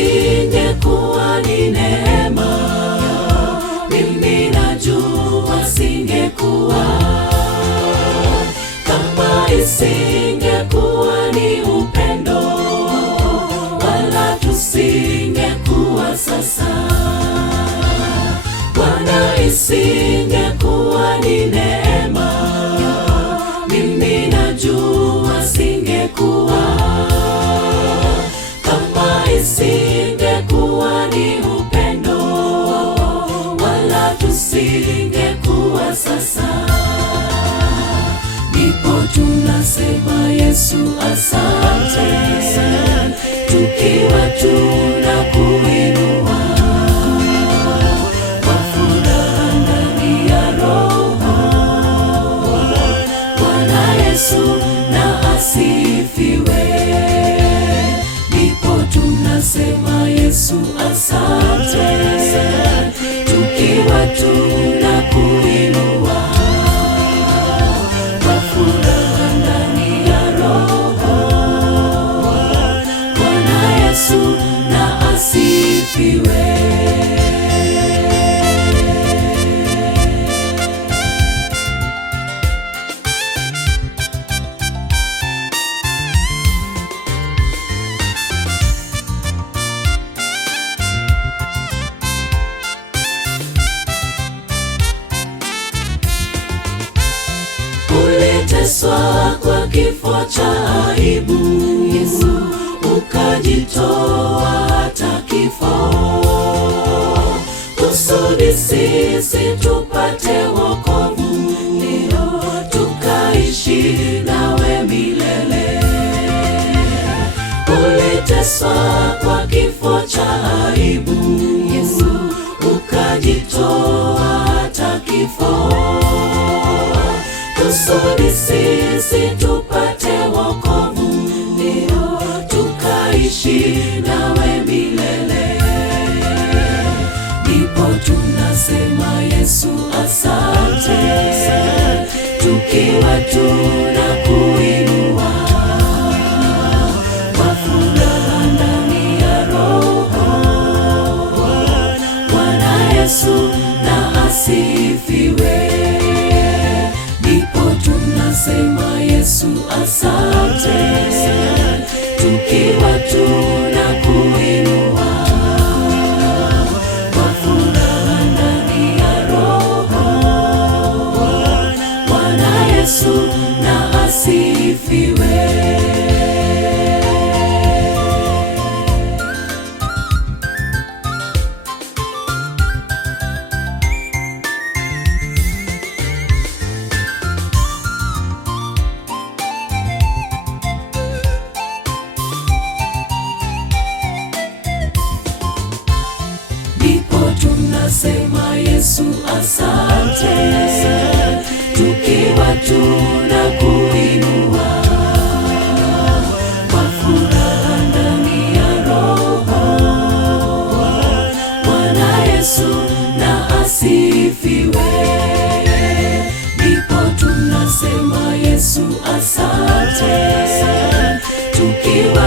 isingekuwa ni neema, mimi najua singekuwa. Kama isingekuwa ni upendo, wala tusingekuwa sasa. Bwana, isingekuwa ni neema, mimi najua singekuwa. Kama isingekuwa ni upendo, wala tusingekuwa sasa. Ndipo tunasema Yesu asante, tukiwa tunakuinua kwa furaha ndani ya Roho. Bwana Yesu na asifiwe. Ndipo tunasema Yesu asante, tukiwa tunakuinua kwa furaha ndani ya Roho. Bwana Yesu na asifiwe. Uliteswa kwa kifo cha aibu, Yesu ukajitoa hata kifo, kusudi sisi tupate wokovu, ndio tukaishi nawe milele. Uliteswa kwa kifo cha aibu, Yesu ukajitoa hata kifo, kusudi sisi tupate wokovu, ndio tukaishi nawe milele. Ndipo tunasema Yesu asante, tukiwa tunakuinua kwa furaha ndani ya Roho. Bwana Yesu na asifiwe. Tunasema Yesu asante, tukiwa tunakuinua kwa furaha ndani ya Roho. Bwana Yesu na asifiwe. Tunasema Yesu asante, tukiwa tunakuinua kwa furaha ndani ya Roho. Bwana Yesu na asifiwe. Ndipo tunasema Yesu asante, tukiwa